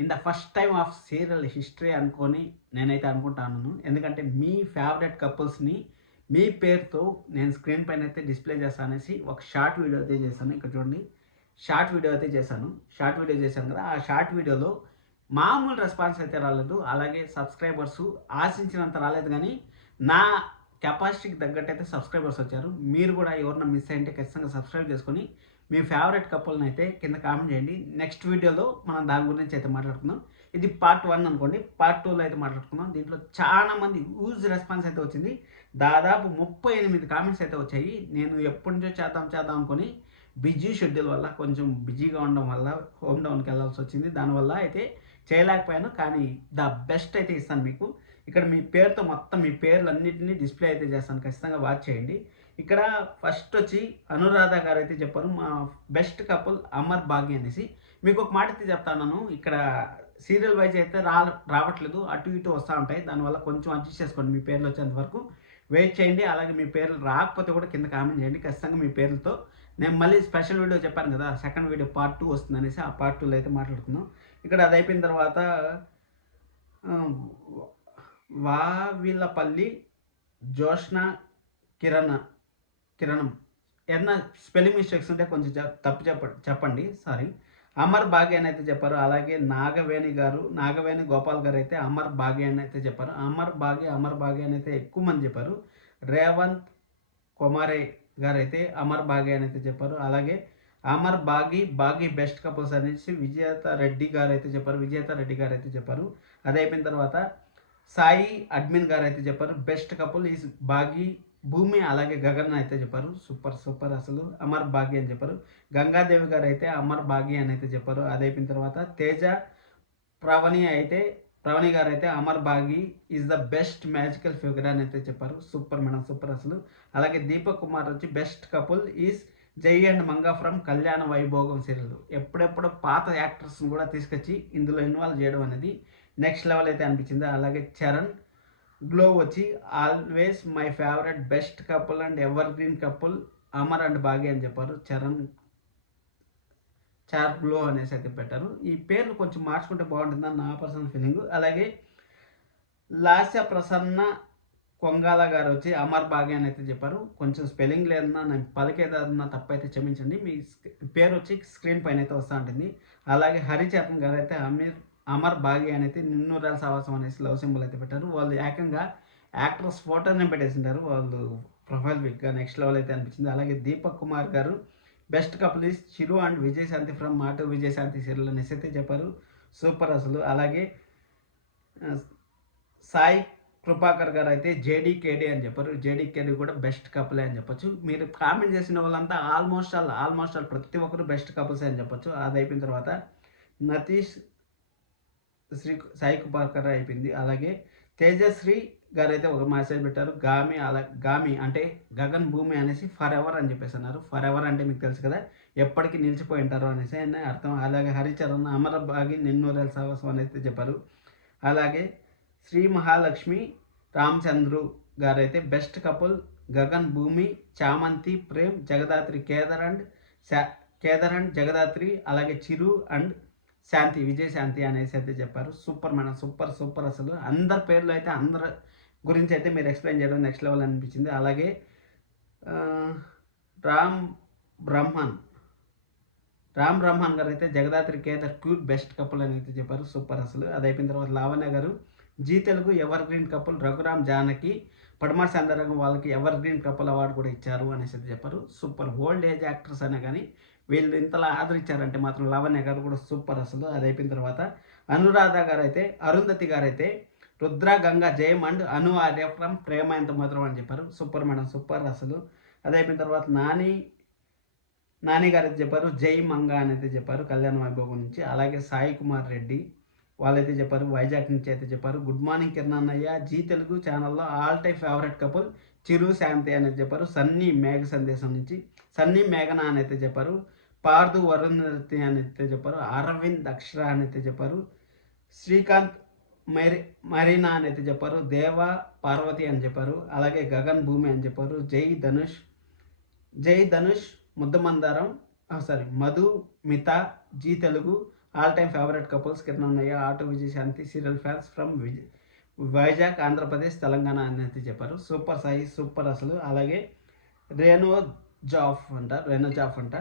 In the first time of serial history అనుకొని నేనైతే అనుకుంటాను. ఎందుకంటే మీ ఫేవరెట్ కపుల్స్ని మీ పేరుతో నేను స్క్రీన్ పైన అయితే డిస్ప్లే చేస్తాను అనేసి ఒక షార్ట్ వీడియో అయితే చేశాను. ఇక్కడ చూడండి, షార్ట్ వీడియో అయితే చేశాను. షార్ట్ వీడియో చేశాను కదా, ఆ షార్ట్ వీడియోలో మామూలు రెస్పాన్స్ అయితే రాలేదు. అలాగే సబ్స్క్రైబర్స్ ఆశించినంత రాలేదు, కానీ నా కెపాసిటీకి తగ్గట్టు అయితే సబ్స్క్రైబర్స్ వచ్చారు. మీరు కూడా ఎవరన్నా మిస్ అయింటే ఖచ్చితంగా సబ్స్క్రైబ్ చేసుకొని మీ ఫేవరెట్ కపుల్ని అయితే కింద కామెంట్ చేయండి. నెక్స్ట్ వీడియోలో మనం దాని గురించి అయితే మాట్లాడుకుందాం. ఇది పార్ట్ 1 అనుకోండి. పార్ట్ 2లో అయితే మాట్లాడుకుందాం. దీంట్లో చాలా మంది హ్యూజ్ రెస్పాన్స్ అయితే వచ్చింది. దాదాపు 38 కామెంట్స్ అయితే వచ్చాయి. నేను ఎప్పటి నుంచో చేద్దాం అనుకొని బిజీ షెడ్యూల్ వల్ల, కొంచెం బిజీగా ఉండడం వల్ల హోమ్ టౌన్కి వెళ్ళాల్సి వచ్చింది. దానివల్ల అయితే చేయలేకపోయాను. కానీ ద బెస్ట్ అయితే ఇస్తాను మీకు. ఇక్కడ మీ పేరుతో మొత్తం మీ పేర్లు అన్నింటినీ డిస్ప్లే అయితే చేస్తాను. ఖచ్చితంగా వాచ్ చేయండి. ఇక్కడ ఫస్ట్ వచ్చి అనురాధ గారు అయితే చెప్పారు, మా బెస్ట్ కపుల్ అమర్ భాగ్య అనేసి. మీకు ఒక మాట అయితే చెప్తాను, ఇక్కడ సీరియల్ వైజ్ అయితే రావట్లేదు, అటు ఇటు వస్తూ ఉంటాయి. దానివల్ల కొంచెం అడ్జస్ట్ చేసుకోండి. మీ పేర్లు వచ్చేంత వరకు వెయిట్ చేయండి. అలాగే మీ పేర్లు రాకపోతే కూడా కింద కామెంట్ చేయండి. ఖచ్చితంగా మీ పేర్లతో నేను మళ్ళీ స్పెషల్ వీడియో చెప్పాను కదా, సెకండ్ వీడియో పార్ట్ 2 వస్తుంది అనేసి, ఆ పార్ట్ 2లో అయితే మాట్లాడుకుందాం. ఇక్కడ అది అయిపోయిన తర్వాత వావిలపల్లి జోష్న కిరణం ఏదన్నా స్పెల్లింగ్ మిస్టేక్స్ ఉంటే కొంచెం తప్పు చెప్పండి, సారీ. అమర్ భాగ్య అని అయితే చెప్పారు. అలాగే నాగవేణి గోపాల్ గారు అయితే అమర్ భాగ్య అని అయితే చెప్పారు. అమర్ భాగ్య అని అయితే ఎక్కువ మంది చెప్పారు. రేవంత్ కుమారే గారు అయితే అమర్ భాగ్య అని అయితే చెప్పారు. అలాగే అమర్ బాగి బెస్ట్ కపుల్స్ అనేసి విజేత రెడ్డి గారు అయితే చెప్పారు. అది అయిపోయిన తర్వాత సాయి అడ్మిన్ గారు అయితే చెప్పారు, బెస్ట్ కపుల్ ఈజ్ బాగి భూమి అలాగే గగన్ అయితే చెప్పారు. సూపర్ అసలు అమర్ భాగ్య అని చెప్పారు. గంగాదేవి గారు అయితే అమర్ భాగ్య అని అయితే చెప్పారు. అది అయిపోయిన తర్వాత తేజ ప్రవణి గారు అయితే Amar Baaghi is the best magical figure అని అయితే చెప్పారు. సూపర్ మేడం, సూపర్ అసలు. అలాగే దీపక్ కుమార్ వచ్చి బెస్ట్ కపుల్ ఈజ్ జై అండ్ మంగా ఫ్రమ్ కళ్యాణ వైభోగం సీరియల్. ఎప్పుడెప్పుడు పాత యాక్టర్స్ని కూడా తీసుకొచ్చి ఇందులో ఇన్వాల్వ్ చేయడం అనేది నెక్స్ట్ లెవెల్ అయితే అనిపించింది. అలాగే చరణ్ గ్లో వచ్చి always my favourite best couple and evergreen couple Amar and Bhagya అని చెప్పారు. చరణ్ చార్ గ్లో అనేసి అయితే పెట్టారు. ఈ పేర్లు కొంచెం మార్చుకుంటే బాగుంటుందని నా పర్సనల్ ఫీలింగ్. అలాగే లాస్య ప్రసన్న కొంగాల గారు వచ్చి అమర్ భాగ్య అని అయితే చెప్పారు. కొంచెం స్పెల్లింగ్ లేదన్నా, నేను పలికేదన్నా తప్పైతే క్షమించండి. మీ పేరు వచ్చి స్క్రీన్ పైన అయితే వస్తూ ఉంటుంది. అలాగే హరిచరణ్ గారు అయితే అమర్ భాగ్య అని అయితే నిన్నూరాల సావాసం అనేసి లవ్ సింబల్ అయితే పెట్టారు. వాళ్ళు ఏకంగా యాక్ట్రెస్ ఫోటోనే పెట్టేసింటారు వాళ్ళు ప్రొఫైల్ పిక్గా. నెక్స్ట్ లెవెల్ అయితే అనిపించింది. అలాగే దీపక్ కుమార్ గారు best couple is Chiru and Vijayashanti from మాటు విజయశాంతి సీరియల్ అనేసి అయితే చెప్పారు. సూపర్ అసలు. అలాగే సాయి కృపాకర్ గారు అయితే జేడీకేడి అని చెప్పారు. జేడీకేడి కూడా బెస్ట్ కపులే అని చెప్పొచ్చు. మీరు కామెంట్ చేసిన వాళ్ళంతా ఆల్మోస్ట్ ఆల్ ప్రతి ఒక్కరు బెస్ట్ కపుల్స్ అని చెప్పొచ్చు. అది అయిపోయిన తర్వాత నతీష్ సాయి కృపాకర్ అయిపోయింది. అలాగే తేజశ్రీ గారు అయితే ఒక మెసేజ్ పెట్టారు, గామి అంటే గగన్ భూమి అనేసి ఫర్ ఎవర్ అని చెప్పేసి అన్నారు. ఫర్ ఎవర్ అంటే మీకు తెలుసు కదా, ఎప్పటికీ నిలిచిపోయి ఉంటారు అనేసి అర్థం. అలాగే హరిచరణ్ అమర భాగి నిన్నూరేల సాహసం అని అయితే చెప్పారు. అలాగే శ్రీ మహాలక్ష్మి రామచంద్రు గారు అయితే బెస్ట్ కపుల్ గగన్ భూమి చామంతి ప్రేమ్ జగదాత్రి కేదర్ అండ్ జగదాత్రి, అలాగే చిరు అండ్ శాంతి విజయశాంతి అనేసి అయితే చెప్పారు. సూపర్ మేడం, సూపర్ అసలు. అందరి పేర్లు అయితే అందరి గురించి అయితే మీరు ఎక్స్ప్లెయిన్ చేయడం నెక్స్ట్ లెవెల్ అనిపించింది. అలాగే రామ్ బ్రహ్మాన్ గారు అయితే Jagadhatri Kedar cute best couple అని అయితే చెప్పారు. సూపర్ అసలు. అది అయిపోయిన తర్వాత లావణ్య గారు Zee Telugu evergreen couple Raghuram Janaki పడమర్ సందర్భంగా వాళ్ళకి ఎవర్ గ్రీన్ కపుల్ అవార్డు కూడా ఇచ్చారు అనేసి అయితే చెప్పారు. సూపర్. ఓల్డ్ ఏజ్ యాక్టర్స్ అనే కానీ వీళ్ళు ఇంతలా ఆదరించారంటే మాత్రం లావణ్య గారు కూడా సూపర్ అసలు. అది అయిపోయిన తర్వాత అనురాధ గారు అయితే అరుంధతి గారు అయితే రుద్ర గంగా జయం అండ్ అను ఆర్య ఫ్రమ్ ప్రేమ ఎంత మాత్రం అని చెప్పారు. సూపర్ మేడం, సూపర్ అసలు. అది అయిపోయిన తర్వాత నాని గారు అయితే చెప్పారు జై మంగా అని అయితే చెప్పారు కళ్యాణ వైభోగం నుంచి. అలాగే సాయి కుమార్ రెడ్డి వాళ్ళైతే చెప్పారు వైజాగ్ నుంచి అయితే చెప్పారు. గుడ్ మార్నింగ్ కిరణ్ అన్నయ్య, జీ తెలుగు ఛానల్లో ఆల్ టైమ్ ఫేవరెట్ కపుల్ చిరు శాంతి అని చెప్పారు. సన్నీ మేఘ సందేశం నుంచి సన్నీ మేఘన అని అయితే చెప్పారు. పార్దు వరుణతి అని అయితే చెప్పారు. అరవింద్ అక్షర అని అయితే చెప్పారు. శ్రీకాంత్ మరీనా అని అయితే చెప్పారు. దేవ పార్వతి అని చెప్పారు. అలాగే గగన్ భూమి అని చెప్పారు. జై Dhanush Muddamandaram Madhumitha Zee Telugu all time favourite couples Kiran అన్నయ్య, auto Vijayashanti serial fans from Vizag, Andhra Pradesh, Telangana అని అయితే చెప్పారు. సూపర్ సాయి సూపర్ అసలు. అలాగే రేణు జాఫ్ అంట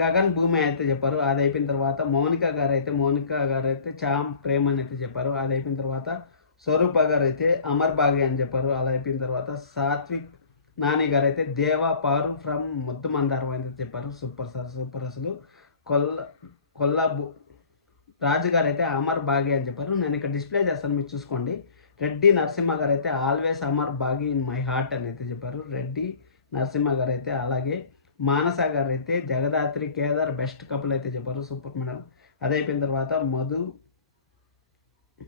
గగన్ భూమి అయితే చెప్పారు. అది అయిపోయిన తర్వాత మౌనిక గారు అయితే చామ్ ప్రేమ్ అని అయితే చెప్పారు. అది అయిపోయిన తర్వాత స్వరూప గారు అయితే అమర్ భాగ్య అని చెప్పారు. అలా అయిపోయిన తర్వాత సాత్విక్ నాని గారు అయితే దేవా పారు ఫ్రమ్ ముద్దు మందారం అయితే చెప్పారు. సూపర్ సార్ సూపర్ అసలు. కొల్లా రాజు గారు అయితే అమర్ భాగ్య అని చెప్పారు. నేను ఇక్కడ డిస్ప్లే చేస్తాను, మీరు చూసుకోండి. రెడ్డి నరసింహ గారు అయితే always Amar Bhagya in my heart అని అయితే చెప్పారు. రెడ్డి నరసింహ గారు అయితే, అలాగే మానస గారు అయితే జగదాత్రి కేదార్ బెస్ట్ కపుల్ అయితే చెప్పారు. Super madam. అది అయిపోయిన తర్వాత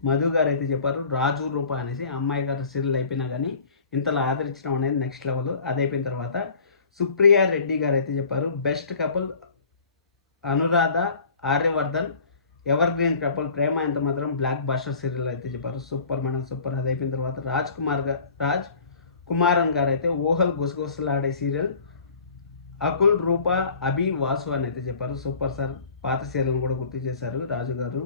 మధు గారు అయితే చెప్పారు రాజు రూప అనేసి. అమ్మాయి గారు సీరియల్ అయిపోయినా కానీ ఇంతలో ఆదరించడం అనేది నెక్స్ట్ లెవెల్. అది అయిపోయిన తర్వాత సుప్రియ రెడ్డి గారు అయితే చెప్పారు best couple Anuradha Aryavardhan evergreen couple ప్రేమ ఎంత మాత్రం బ్లాక్ బాస్టర్ సీరియల్ అయితే చెప్పారు. Super madam super. అది అయిపోయిన తర్వాత రాజ్ కుమారన్ గారు అయితే ఊహలు గుసగుసలాడే సీరియల్ అకుల్ రూప అభి వాసు అని అయితే చెప్పారు. Super sir. పాత సీరియల్ని కూడా గుర్తు చేశారు రాజు గారు.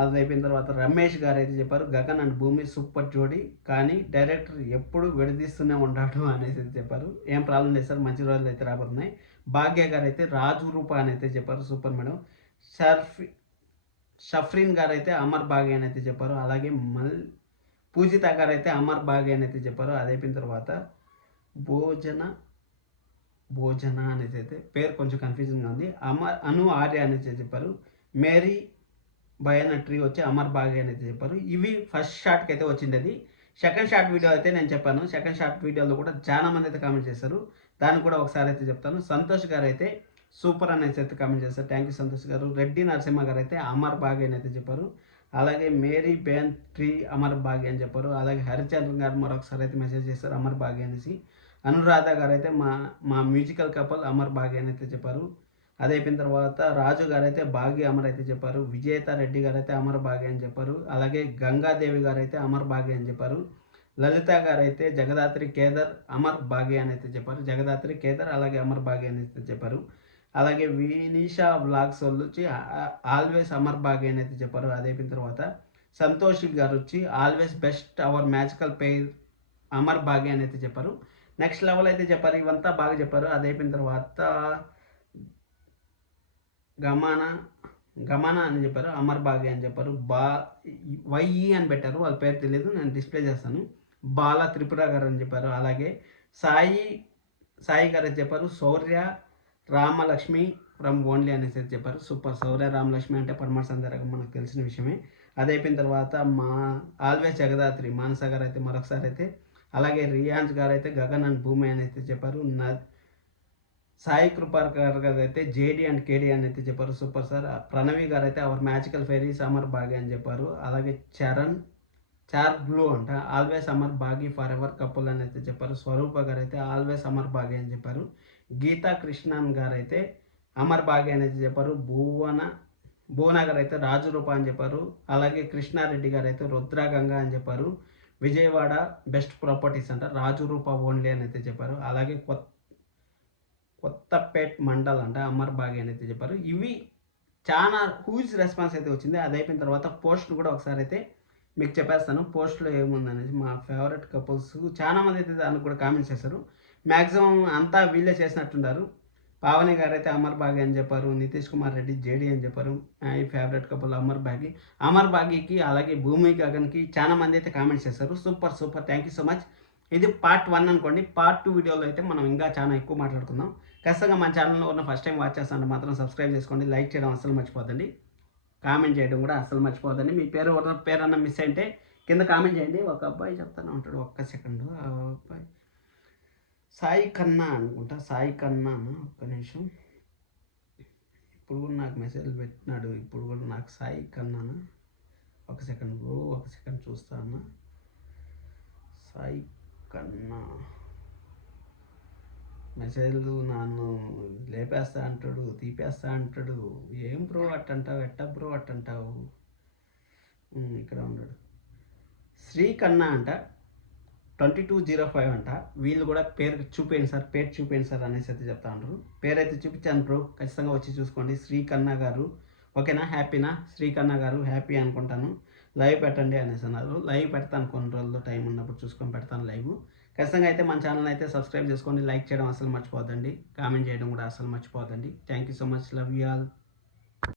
అది అయిపోయిన తర్వాత రమేష్ గారు అయితే చెప్పారు గగన్ అండ్ భూమి సూపర్ జోడి, కానీ డైరెక్టర్ ఎప్పుడు విడదీస్తూనే ఉంటాడు అనేసి చెప్పారు. ఏం ప్రాబ్లం లేదు సార్, మంచి రోజులు అయితే రాబోతున్నాయి. భాగ్య గారు అయితే రాజు రూప అని అయితే చెప్పారు. Super madam. షఫ్రీన్ గారు అయితే అమర్ భాగ్య అని అయితే చెప్పారు. అలాగే పూజిత గారు అయితే అమర్ భాగ్య అని అయితే చెప్పారు. అది అయిపోయిన తర్వాత భోజన అనేది అయితే పేరు కొంచెం కన్ఫ్యూజన్గా ఉంది. అను ఆర్య అనేది చెప్పారు. మేరీ బయోనట్రీ వచ్చి అమర్ భాగ్య అనేది చెప్పారు. ఇవి ఫస్ట్ షాట్కి అయితే వచ్చింది. అది సెకండ్ షాట్ వీడియో అయితే నేను చెప్పాను. సెకండ్ షాట్ వీడియోలో కూడా చాలా మంది అయితే కామెంట్ చేశారు. దాన్ని కూడా ఒకసారి అయితే చెప్తాను. సంతోష్ గారు అయితే సూపర్ అనేసి అయితే కామెంట్ చేస్తారు. థ్యాంక్ యూ సంతోష్ గారు. రెడ్డి నరసింహ గారు అయితే అమర్ భాగ్య అని అయితే చెప్పారు. అలాగే మేరీ బేన్ ట్రీ అమర్ భాగ్య అని చెప్పారు. అలాగే హరిచంద్రన్ గారు మరొకసారి అయితే మెసేజ్ చేస్తారు అమర్ భాగ్య అనేసి. అనురాధ గారు అయితే మా మ్యూజికల్ కపుల్ అమర్ భాగ్య అని అయితే చెప్పారు. అది అయిపోయిన తర్వాత రాజు గారు అయితే భాగ్య అమర్ అయితే చెప్పారు. విజేత రెడ్డి గారు అయితే అమర్ భాగ్య అని చెప్పారు. అలాగే గంగాదేవి గారు అయితే అమర్ భాగ్య అని చెప్పారు. లలిత గారు అయితే జగదాత్రి కేదార్ అమర్ భాగ్య అని అయితే చెప్పారు. జగదాత్రి కేదార్ అలాగే అమర్ భాగ్య అని అయితే చెప్పారు. అలాగే వినీషా వ్లాగ్స్ వాళ్ళు వచ్చి ఆల్వేస్ అమర్ భాగ్య అని అయితే చెప్పారు. అది అయిపోయిన తర్వాత సంతోష్ గారు వచ్చి ఆల్వేస్ బెస్ట్ అవర్ మ్యాజికల్ పేర్ అమర్ భాగ్య అని అయితే చెప్పారు. నెక్స్ట్ లెవెల్ అయితే చెప్పారు. ఇవంతా బాగా చెప్పారు. అది అయిపోయిన తర్వాత గమానా అని చెప్పారు. అమర్ భాగ్య అని చెప్పారు. వైఈ అని పెట్టారు, వాళ్ళ పేరు తెలియదు, నేను డిస్ప్లే చేస్తాను. బాల త్రిపుర గారు అని చెప్పారు. అలాగే సాయి గారు అని చెప్పారు. శౌర్య రామలక్ష్మి ఫ్రమ్ ఓన్లీ అనేసి చెప్పారు. సూపర్. శౌర్య రామలక్ష్మి అంటే పరమార్ సందర్భంగా మనకు తెలిసిన విషయమే. అది అయిపోయిన తర్వాత ఆల్వేస్ జగదాత్రి మానస గారు అయితే మరొకసారి అయితే, అలాగే రియాన్స్ గారు అయితే గగన్ అండ్ భూమి అని అయితే చెప్పారు. సాయి కృపాకర్ గారు అయితే జేడి అండ్ కేడి అని అయితే చెప్పారు. Super sir. ప్రణవి గారు అయితే అవర్ మ్యాజికల్ ఫెయిరీస్ అమర్ భాగ్య అని చెప్పారు. అలాగే చార్ బ్లూ అంట always Amar Bhagya for ever couple అని అయితే చెప్పారు. స్వరూప గారు అయితే ఆల్వేస్ అమర్ భాగ్య అని చెప్పారు. గీతా కృష్ణన్ గారు అయితే అమర్ భాగ్య అని అయితే చెప్పారు. భువన గారు అయితే రాజు రూప అని చెప్పారు. అలాగే కృష్ణారెడ్డి గారు అయితే రుద్రగంగా అని చెప్పారు. విజయవాడ బెస్ట్ ప్రాపర్టీస్ అంట రాజు రూప ఓన్లీ అని అయితే చెప్పారు. అలాగే కొత్తపేట్ మండల్ అంట అమర్ భాగ్య అని అయితే చెప్పారు. ఇవి చాలా హ్యూజ్ రెస్పాన్స్ అయితే వచ్చింది. అది అయిపోయిన తర్వాత పోస్ట్ కూడా ఒకసారి అయితే మీకు చెప్పేస్తాను. పోస్ట్లో ఏముందనేసి మా ఫేవరెట్ కపుల్స్ చాలా మంది అయితే దానికి కూడా కామెంట్స్ చేశారు. మ్యాక్సిమం అంతా వీళ్ళే చేసినట్టున్నారు. పావని గారు అయితే అమర్ భాగ్య అని చెప్పారు. నితీష్ కుమార్ రెడ్డి జేడి అని చెప్పారు. ఈ ఫేవరెట్ కపుల్ అమర్ భాగ్యకి అలాగే భూమి గగన్కి చాలా మంది అయితే కామెంట్స్ చేశారు. Super super. Thank you so much. ఇది పార్ట్ 1 అనుకోండి. పార్ట్ 2 వీడియోలో అయితే మనం ఇంకా చాలా ఎక్కువ మాట్లాడుకుందాం. ఖచ్చితంగా మన ఛానల్లో ఉన్న ఫస్ట్ టైం వాచ్ చేస్తానంటే మాత్రం సబ్స్క్రైబ్ చేసుకోండి. లైక్ చేయడం అస్సలు మర్చిపోదండి. కామెంట్ చేయడం కూడా అస్సలు మర్చిపోదండి. మీ పేరన్నా మిస్ అయితే కింద కామెంట్ చేయండి. ఒక అబ్బాయి చెప్తానే ఉంటాడు, ఒక్క సెకండ్. ఆ అబ్బాయి సాయి కన్నా అనుకుంటా. సాయి కన్నా ఒక్క నిమిషం. ఇప్పుడు కూడా నాకు మెసేజ్ పెట్టినాడు. ఇప్పుడు కూడా నాకు సాయి కన్నానా, ఒక సెకండ్ బ్రో, ఒక సెకండ్ చూస్తాను. సాయి కన్నా మెసేజ్లు నన్ను లేపేస్తా అంటాడు, తీపేస్తా అంటాడు. ఏం బ్రో అట్టంటావు, ఎట్ట బ్రో అట్టంటావు. ఇక్కడ ఉన్నాడు శ్రీకన్నా అంట. 2205 అంట. వీళ్ళు కూడా పేరు చూపేయండి సార్ అనేసి అయితే చెప్తా ఉంటారు. పేరు అయితే చూపించాను బ్రో, ఖచ్చితంగా వచ్చి చూసుకోండి. శ్రీకన్నా గారు ఓకేనా, హ్యాపీనా? శ్రీకన్నా గారు హ్యాపీ అనుకుంటాను. లైవ్ పెట్టండి అనేసి అన్నారు. లైవ్ పెడతాను, కొన్ని రోజుల్లో టైం ఉన్నప్పుడు చూసుకొని పెడతాను లైవ్. ఖచ్చితంగా అయితే మన ఛానల్ అయితే సబ్స్క్రైబ్ చేసుకోండి, లైక్ చేయడం అసలు మర్చిపోద్దండి, కామెంట్ చేయడం కూడా అసలు మర్చిపోద్దండి. Thank you so much, love you all.